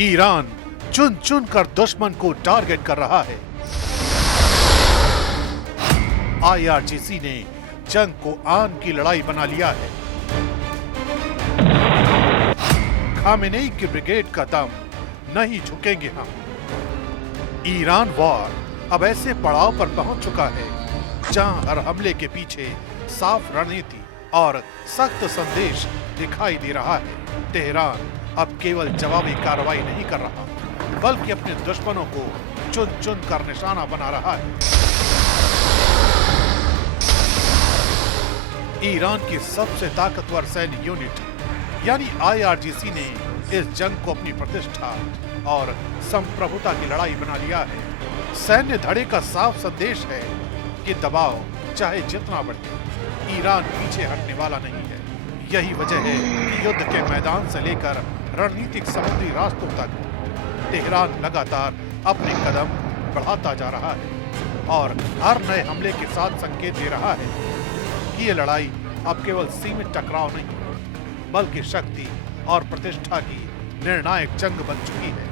Iran चुन चुन कर दुश्मन को टारगेट कर रहा है। आईआरजीसी ने जंग को आन की लड़ाई बना लिया है। खामेनेई की ब्रिगेड का दम नहीं झुकेंगे हम। ईरान वॉर अब ऐसे पड़ाव पर पहुंच चुका है जहां हर हमले के पीछे साफ रणनीति और सख्त संदेश दिखाई दे रहा है। तेहरान अब केवल जवाबी कार्रवाई नहीं कर रहा, बल्कि अपने दुश्मनों को चुन चुन कर निशाना बना रहा है। ईरान की सबसे ताकतवर सैन्य यूनिट यानी आईआरजीसी ने इस जंग को अपनी प्रतिष्ठा और संप्रभुता की लड़ाई बना लिया है। सैन्य धड़े का साफ संदेश है कि दबाव चाहे जितना बढ़े, ईरान पीछे हटने वाला नहीं है। यही वजह है कि युद्ध के मैदान से लेकर रणनीतिक समुद्री रास्तों तक तेहरान लगातार अपने कदम बढ़ाता जा रहा है और हर नए हमले के साथ संकेत दे रहा है कि ये लड़ाई अब केवल सीमित टकराव नहीं, बल्कि शक्ति और प्रतिष्ठा की निर्णायक जंग बन चुकी है।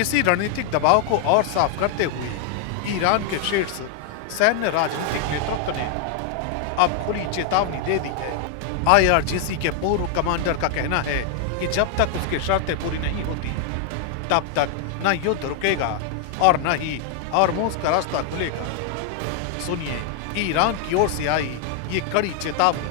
इसी रणनीतिक दबाव को और साफ करते हुए ईरान के शीर्ष सैन्य राजनीतिक नेतृत्व ने अब खुली चेतावनी दे दी है। आईआरजीसी के पूर्व कमांडर का कहना है कि जब तक उसकी शर्तें पूरी नहीं होती, तब तक न युद्ध रुकेगा और न ही हॉर्मुज़ का रास्ता खुलेगा। सुनिए ईरान की ओर से आई ये कड़ी चेतावनी।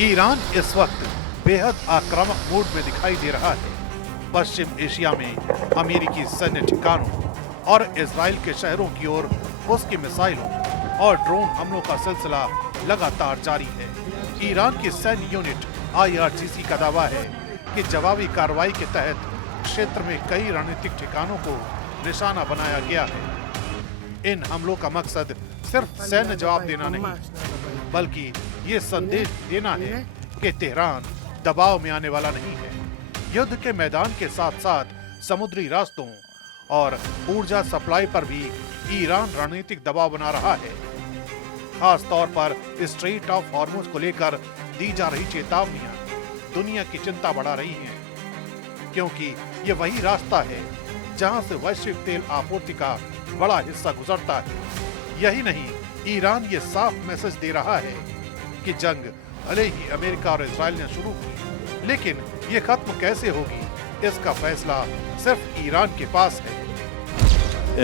ईरान इस वक्त बेहद आक्रामक मूड में दिखाई दे रहा है। पश्चिम एशिया में अमेरिकी सैन्य ठिकानों और इजराइल के शहरों की ओर उसकी मिसाइलों और ड्रोन हमलों का सिलसिला लगातार जारी है। ईरान की सैन्य यूनिट आईआरजीसी का दावा है कि जवाबी कार्रवाई के तहत क्षेत्र में कई रणनीतिक ठिकानों को निशाना बनाया गया है। इन हमलों का मकसद सिर्फ सैन्य जवाब देना नहीं, बल्कि ये संदेश देना है कि तेहरान दबाव में आने वाला नहीं है। युद्ध के मैदान के साथ साथ समुद्री रास्तों और ऊर्जा सप्लाई पर भी ईरान रणनीतिक दबाव बना रहा है। खास तौर पर स्ट्रेट ऑफ हॉर्मुज़ को लेकर दी जा रही चेतावनियां दुनिया की चिंता बढ़ा रही हैं, क्योंकि ये वही रास्ता है जहां से वैश्विक तेल आपूर्ति का बड़ा हिस्सा गुजरता है। यही नहीं, ईरान ये साफ मैसेज दे रहा है कि जंग भले ही अमेरिका और इजराइल ने शुरू की, लेकिन ये खत्म कैसे होगी इसका फैसला सिर्फ ईरान के पास है।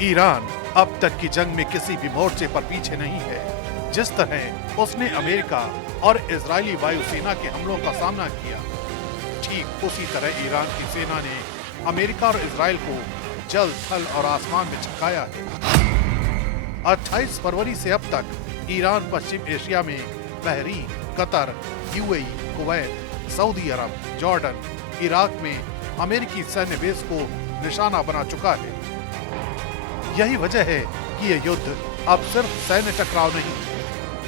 ईरान अब तक की जंग में किसी भी मोर्चे पर पीछे नहीं है। जिस तरह उसने अमेरिका और इजरायली वायुसेना के हमलों का सामना किया, ठीक उसी तरह ईरान की सेना ने अमेरिका और इजराइल को जल, थल और आसमान में छकाया है। 28 फरवरी से अब तक ईरान पश्चिम एशिया में Bahrain, Qatar, UAE, Kuwait, Saudi Arab, Jordan, Iraq में अमेरिकी सैन्य बेस को निशाना बना चुका है। यही वजह है कि ये युद्ध अब सिर्फ सैन्य टकराव नहीं,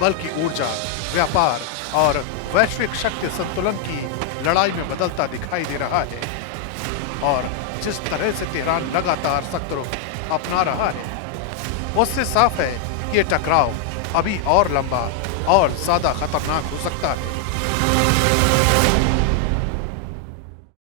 बल्कि ऊर्जा, व्यापार और वैश्विक शक्ति संतुलन की लड़ाई में बदलता दिखाई दे रहा है। और जिस तरह से तेहरान लगातार सख्त रुख अपना रहा है, उससे साफ है कि ये टकराव अभी और लंबा और ज्यादा खतरनाक हो सकता है।